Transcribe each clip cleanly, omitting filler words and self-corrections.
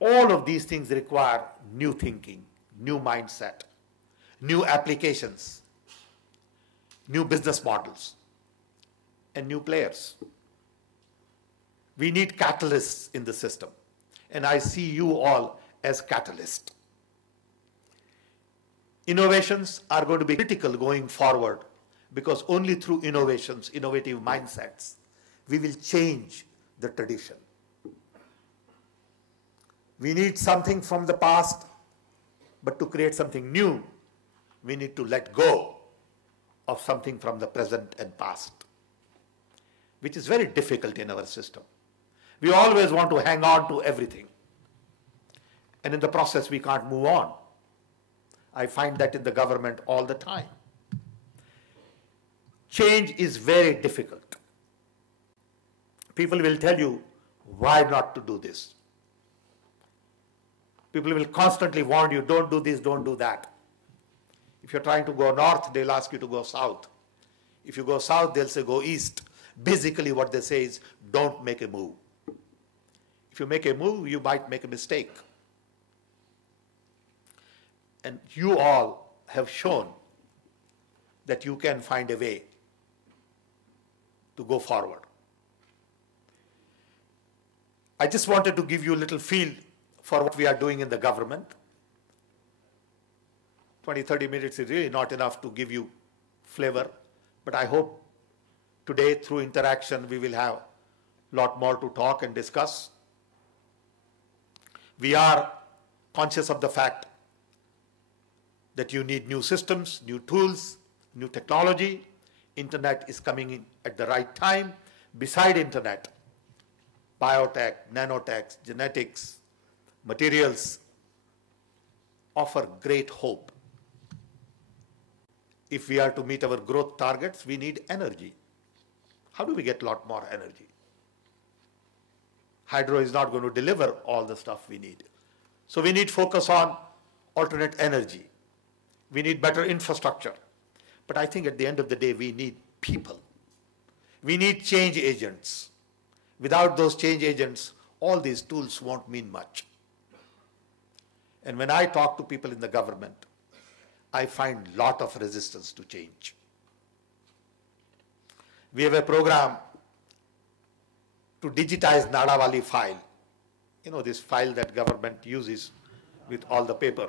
All of these things require new thinking, new mindset, new applications, new business models, and new players. We need catalysts in the system, and I see you all as catalysts. Innovations are going to be critical going forward, because only through innovations, innovative mindsets, we will change the tradition. We need something from the past, but to create something new, we need to let go of something from the present and past, which is very difficult in our system. We always want to hang on to everything, and in the process we can't move on. I find that in the government all the time. Change is very difficult. People will tell you why not to do this. People will constantly warn you, don't do this, don't do that. If you're trying to go north, they'll ask you to go south. If you go south, they'll say go east. Basically what they say is, don't make a move. If you make a move, you might make a mistake. And you all have shown that you can find a way to go forward. I just wanted to give you a little feel for what we are doing in the government. 20-30 minutes is really not enough to give you flavor, but I hope today through interaction we will have a lot more to talk and discuss. We are conscious of the fact that you need new systems, new tools, new technology. Internet is coming in at the right time. Beside internet, biotech, nanotech, genetics, materials offer great hope. If we are to meet our growth targets, we need energy. How do we get a lot more energy? Hydro is not going to deliver all the stuff we need. So we need focus on alternate energy. We need better infrastructure. But I think at the end of the day, we need people. We need change agents. Without those change agents, all these tools won't mean much. And when I talk to people in the government, I find a lot of resistance to change. We have a program to digitize Nadawali file. You know, this file that government uses with all the paper.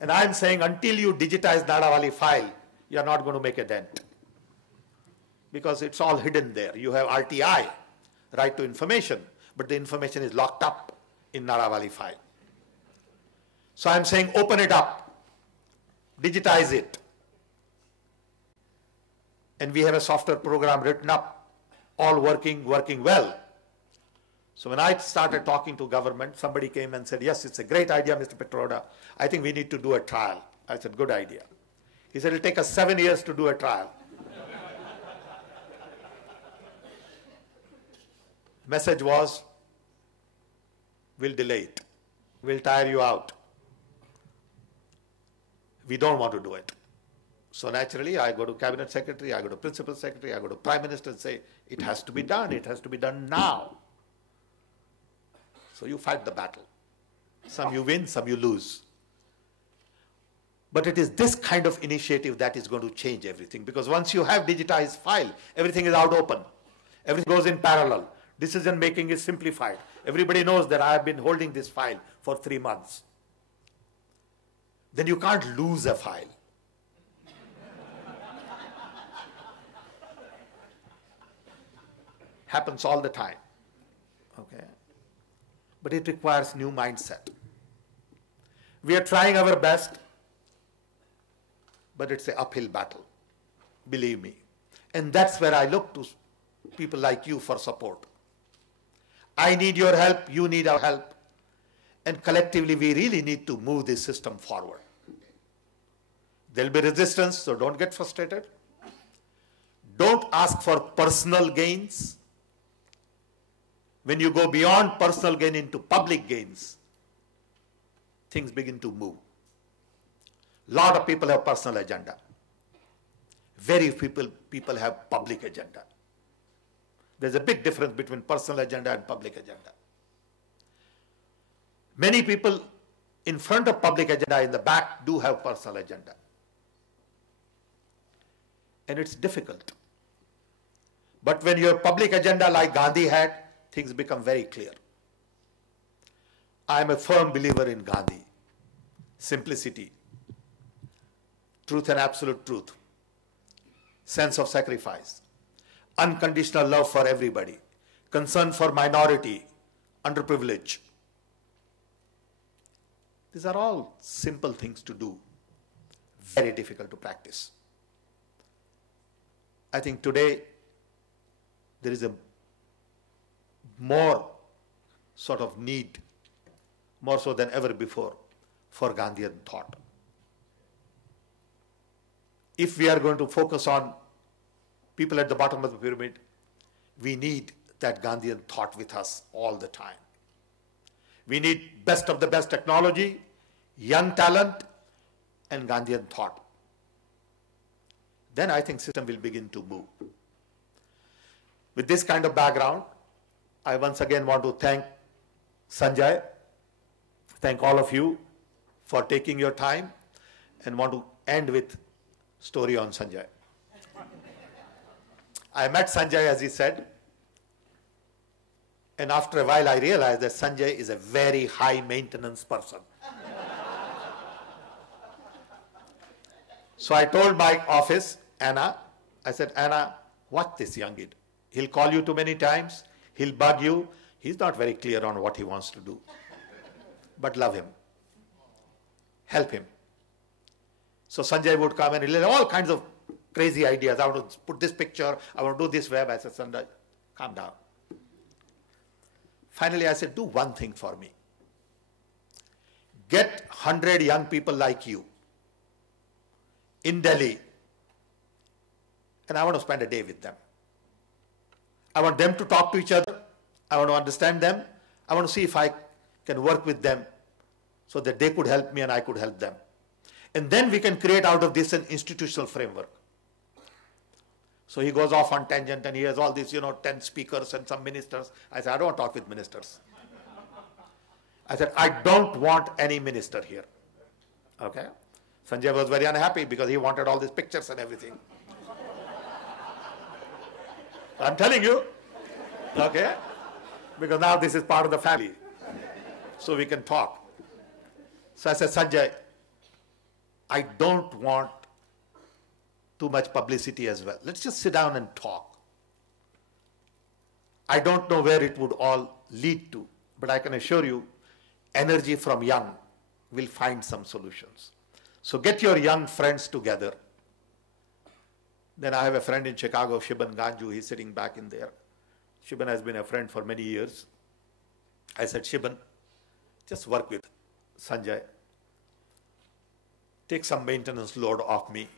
And I'm saying until you digitize Nadawali file, you're not going to make a dent. Because it's all hidden there. You have RTI, right to information, but the information is locked up in Nadawali file. So I'm saying open it up, digitize it. And we have a software program written up, all working well. So when I started talking to government, somebody came and said, yes, it's a great idea, Mr. Pitroda. I think we need to do a trial. I said, good idea. He said, it'll take us 7 years to do a trial. Message was, we'll delay it. We'll tire you out. We don't want to do it. So naturally, I go to cabinet secretary, I go to principal secretary, I go to prime minister and say, it has to be done. It has to be done now. So you fight the battle. Some you win, some you lose. But it is this kind of initiative that is going to change everything, because once you have digitized file, everything is out open. Everything goes in parallel. Decision making is simplified. Everybody knows that I have been holding this file for 3 months. Then you can't lose a file. Happens all the time. Okay? But it requires new mindset. We are trying our best, but it's an uphill battle, believe me. And that's where I look to people like you for support. I need your help, you need our help. And collectively, we really need to move this system forward. There'll be resistance, so don't get frustrated. Don't ask for personal gains. When you go beyond personal gain into public gains, things begin to move. A lot of people have personal agenda. Very few people have public agenda. There's a big difference between personal agenda and public agenda. Many people in front of public agenda, in the back, do have personal agenda. And it's difficult. But when your public agenda like Gandhi had, things become very clear. I am a firm believer in Gandhi. Simplicity, truth and absolute truth, sense of sacrifice, unconditional love for everybody, concern for minority, underprivileged. These are all simple things to do, very difficult to practice. I think today there is a more sort of need, more so than ever before, for Gandhian thought. If we are going to focus on people at the bottom of the pyramid, we need that Gandhian thought with us all the time. We need best of the best technology, young talent, and Gandhian thought. Then I think system will begin to move. With this kind of background, I once again want to thank Sanjay, thank all of you for taking your time, and want to end with story on Sanjay. I met Sanjay, as he said, and after a while I realized that Sanjay is a very high maintenance person. So I told my office, Anna, I said, Anna, watch this young kid. He'll call you too many times, he'll bug you, he's not very clear on what he wants to do. But love him, help him. So Sanjay would come and he'll have all kinds of crazy ideas. I want to put this picture, I want to do this web. I said, Sanjay, calm down. Finally, I said, do one thing for me. Get 100 young people like you in Delhi, and I want to spend a day with them. I want them to talk to each other. I want to understand them. I want to see if I can work with them so that they could help me and I could help them. And then we can create out of this an institutional framework. So he goes off on tangent and he has all these, 10 speakers and some ministers. I said, I don't want to talk with ministers. I said, I don't want any minister here. Okay? Sanjay was very unhappy because he wanted all these pictures and everything. I'm telling you, okay? Because now this is part of the family. So we can talk. So I said, Sanjay, I don't want too much publicity as well. Let's just sit down and talk. I don't know where it would all lead to, but I can assure you, energy from young will find some solutions. So get your young friends together. Then I have a friend in Chicago, Shiban Ganju, he's sitting back in there. Shiban has been a friend for many years. I said, Shiban, just work with Sanjay. Take some maintenance load off me.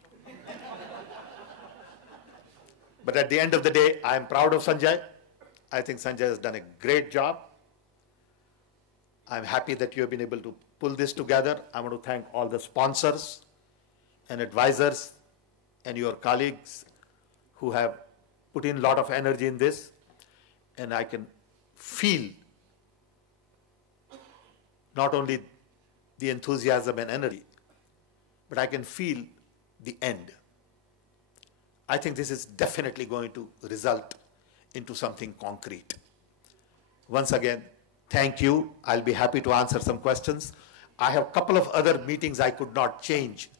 But at the end of the day, I am proud of Sanjay. I think Sanjay has done a great job. I'm happy that you have been able to pull this together. I want to thank all the sponsors and advisors and your colleagues who have put in a lot of energy in this. And I can feel not only the enthusiasm and energy, but I can feel the end. I think this is definitely going to result into something concrete. Once again, thank you. I'll be happy to answer some questions. I have a couple of other meetings I could not change.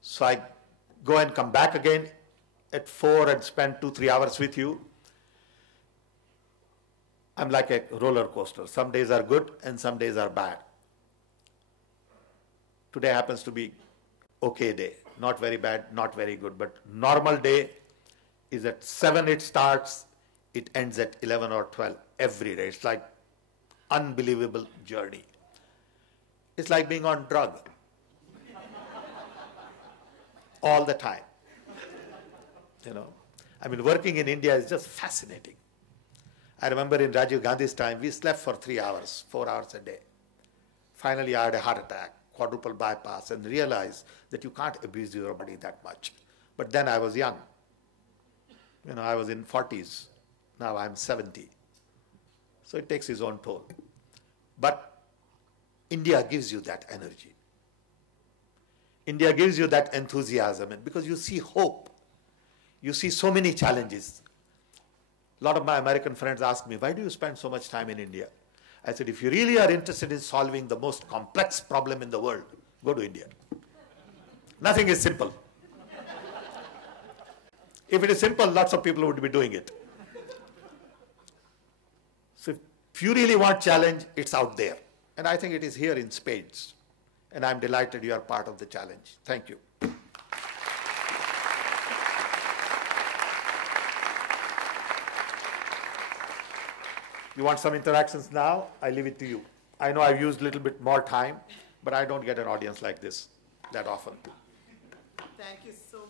So I go and come back again at 4 and spend 2-3 hours with you. I'm like a roller coaster. Some days are good and some days are bad. Today happens to be okay day. Not very bad, not very good, but normal day is at 7 it starts, it ends at 11 or 12 every day. It's like unbelievable journey. It's like being on drug all the time. I mean, working in India is just fascinating. I remember in Rajiv Gandhi's time, we slept for 3 hours, 4 hours a day. Finally, I had a heart attack, quadruple bypass, and realized that you can't abuse your body that much. But then I was young. I was in 40s. Now I'm 70. So it takes its own toll. But India gives you that energy. India gives you that enthusiasm, and because you see hope. You see so many challenges. A lot of my American friends ask me, why do you spend so much time in India? I said, if you really are interested in solving the most complex problem in the world, go to India. Nothing is simple. If it is simple, lots of people would be doing it. So if you really want challenge, it's out there. And I think it is here in spades. And I'm delighted you are part of the challenge. Thank you. You want some interactions now? I leave it to you. I know I've used a little bit more time, but I don't get an audience like this that often. Thank you so